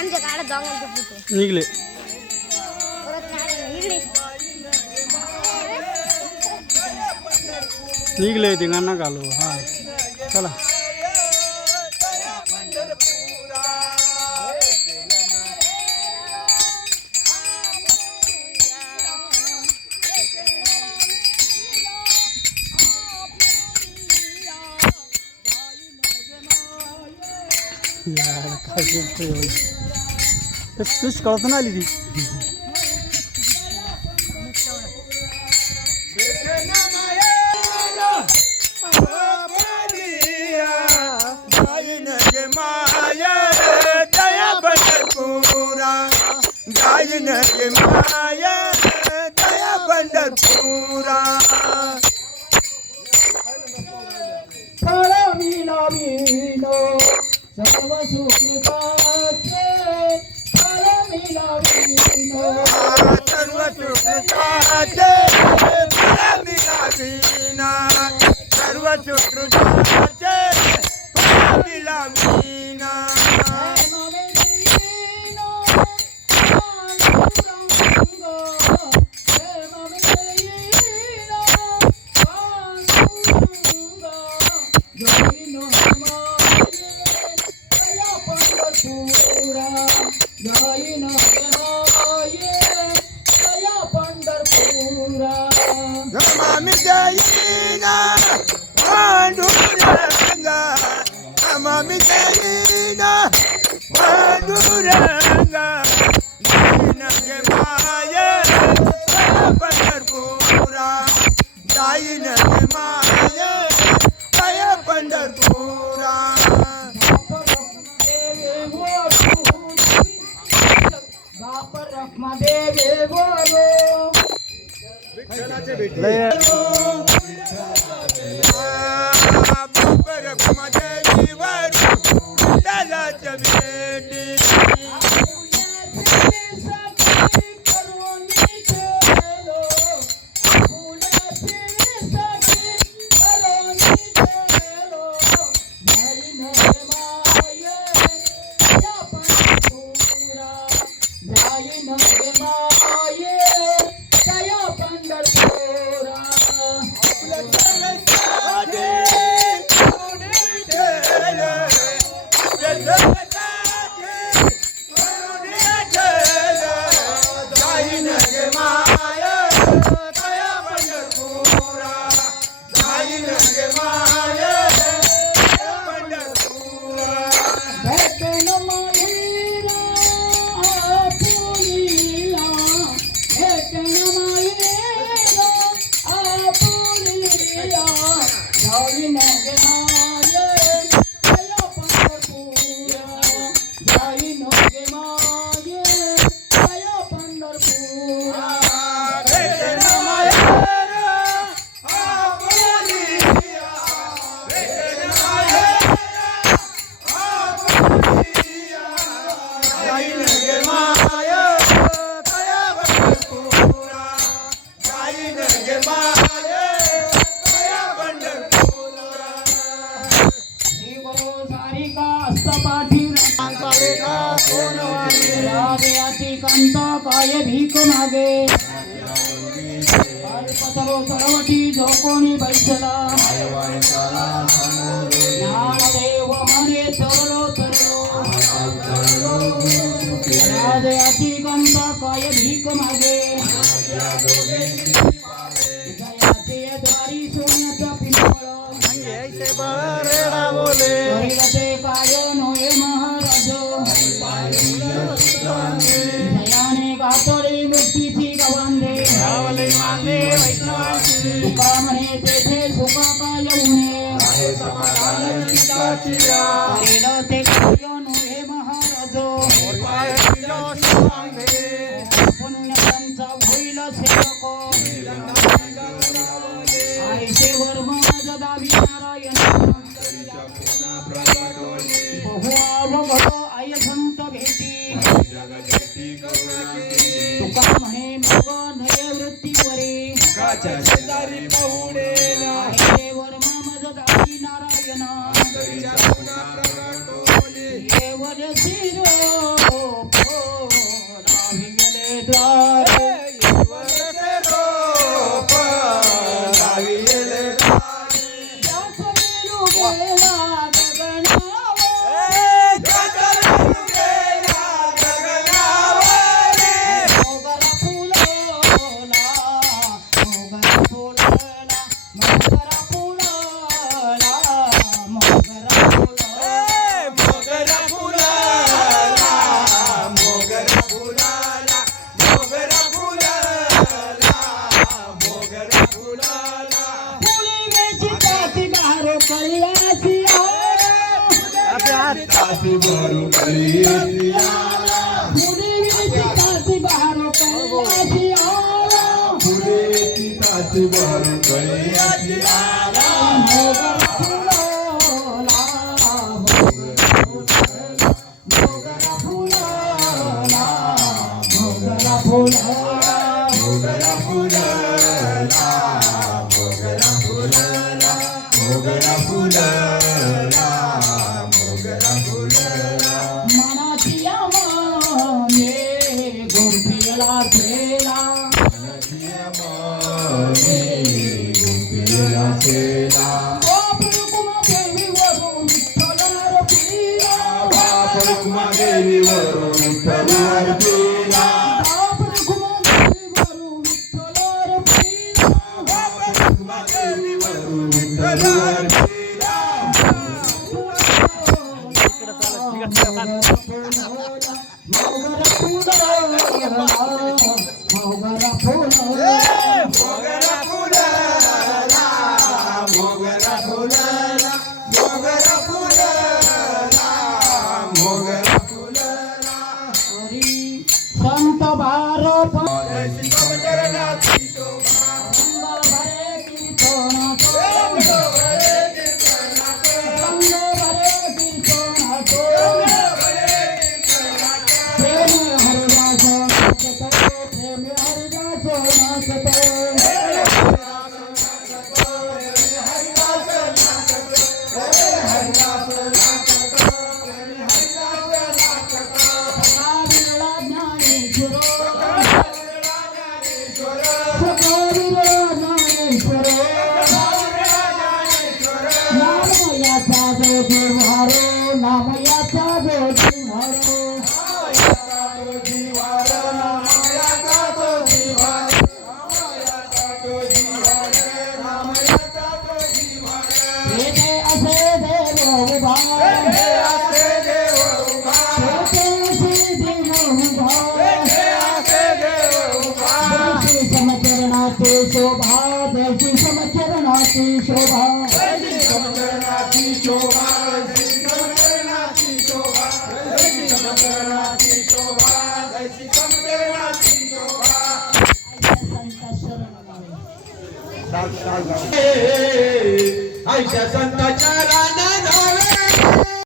आमच्या काढत दोघांचे फोटो निघले परत इकडे निघले ते गाणं घालू हा चला यार काय बोलतोय तुझ कळत ना आली ती माया दया पंढरपुरा काळा मीना मीनो सर्व सुकृताचे काळा मीना मीनो सर्व सुकृताचे काळा मीना मीना सर्व सुकृताचे काळा Meena Meena Mami Dayina, Panduranga, Mami Dayina, Panduranga, Dayina Gemaya, Pandurpura, Dayina Gemaya, Pandurpura. काय भीक मागे सरवटी झोकोनी बैसला ज्ञानदेव म्हणे तरलो तरलो राजयाची कंता काय भीक मागे जयाचे द्वारी सोन्याचा पिंपळ हरिगते काय नोये महाराज जयाने गातोडे मृत्यूची गवांधे तुका म्हणे तेथे सुख काय उणे करेल ते काय नोये महाराज पुण्याचा होईल सेवक आईचे वर्म दावी नारायण बहु आय संत भेटी तुका म्हणे मग नये वृत्तीवरी आईचे वर्म दावी नारायण देवर शिरो गेला गगनावर चांदणा गेला गगनावर मोगरा फुलला मोगरा फुलला मोगरा फुलला मोगरा फुलला मोगरा फुलाला मोगरा फुलाला मोगरा फुलाला मोगरा फुलाला फुली वेची काठी बाहेर कळल्याची तासी भरू कळी फुली वेची काठी बाहेर कळल्याची फुलेची तासी भरू कळी मोगरा फुलला मोगरा फुलला मोगरा फुलला मोगरा फुलाला मोगरा फुलाला मोगरा फुलाला मोगरा फुलाला मनाची आमाने गुंफिला केला देवीवरून विठ्ठलार पिला देवीवरून विठ्ठलार पिला मोगरा फुलाला मोगरा फुलाला मोगरा फुलाला मोगरा फुलाला संत बारोप चरणाची शोभा शोभा जैसी समचरणाची शोभा समचरणाची शोभा समचरणाची शोभा समचरणाची शोभा समचरणाची शोभा आयच्या संताच्या रान